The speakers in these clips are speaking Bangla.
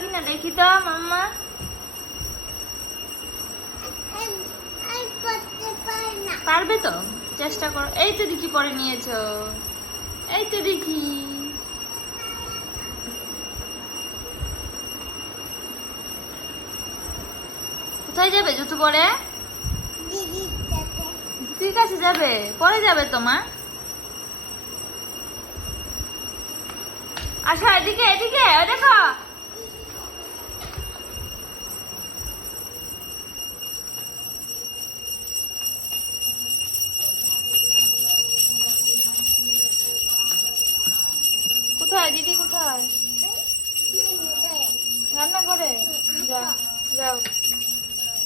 কিনা দেখি তো মাম্মা। পারবে তো, চেষ্টা করো। এই তো দেখি পরে নিয়েছো, এই তো দেখি। কোথায় যাবে জুতো পরে? দিদির কাছে যাবে, পরে যাবে তোমা। আসো এদিকে, এদিকে ওই দেখো। কোথায় দিদি, কোথায়? রান্না করে যাও, যাও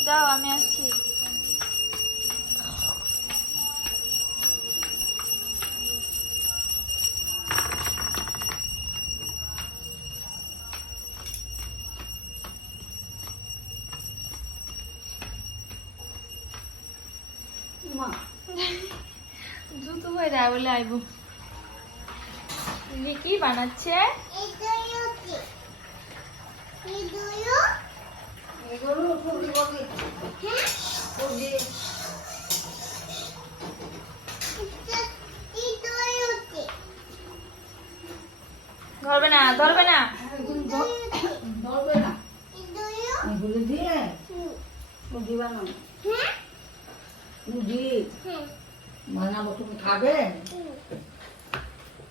যাও, আমি আসছি। জুতো হয়ে বলে আইব। কি বানাচ্ছে? ধরবে না, ধরবে না, ধরবে না। এগুলো দিয়ে মুরগি বানাবো। মুরগি বানাবো, তুমি খাবে?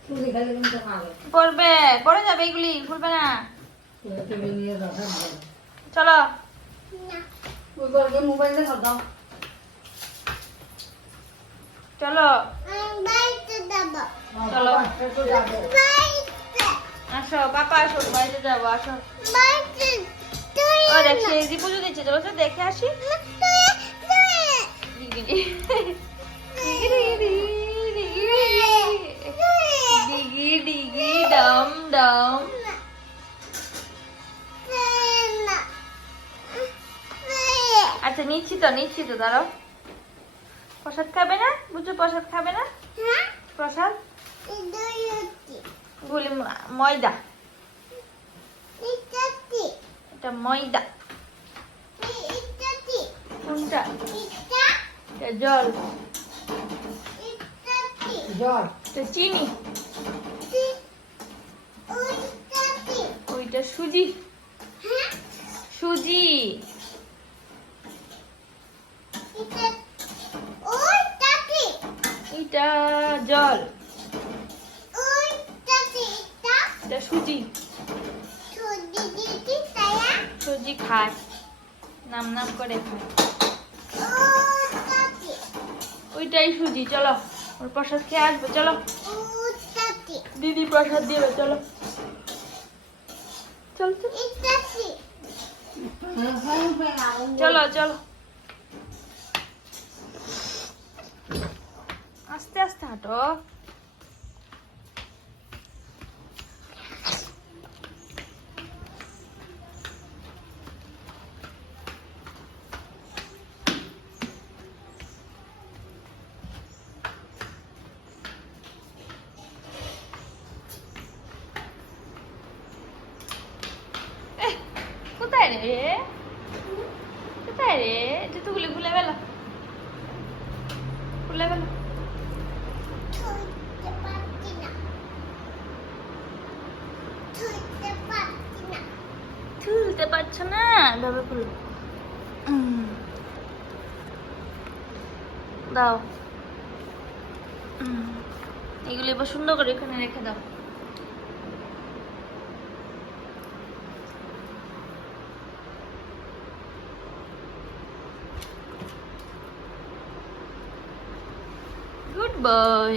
তুমি খেলে কিন্তু খাবে। পড়বে, পড়ে যাবে, এগুলি খুলবে না। তুমি নিয়ে যাও। চলো ওই ঘরে মোবাইল দেখো দাও। চলো চলো, আসো পাপা, আসো বাইরে যাবো, আসো। ও দেখ, সে পুজো দিচ্ছে, চলো তো দেখে আসি। ডিগি ডিগি ডম ডম। আচ্ছা নিচ্ছি তো দাঁড়াও। প্রসাদ খাবে না বুঝছো? প্রসাদ খাবে না? প্রসাদ গুলি ময়দা, এটা ময়দা। কোনটা? এটা জল, জল, এটা চিনি, ওইটা সুজি, সুজি, এটা জল, এটা সুজি। সুজি খায়, নাম নাম করে খায়, ওইটাই সুজি। চলো ওর প্রসাদ খেয়ে আসবে, চলো দিদি প্রসাদ দিবে, চলো চল চলো চলো। আস্তে আস্তে হাঁটো। কোথায় রে, কোথায় রে? জুতোগুলি খুলে ফেলো, খুলে ফেলো। খুলতে পারছো না, এভাবে খুলো। দাও, এগুলি এবার সুন্দর করে এখানে রেখে দাও। Good boy.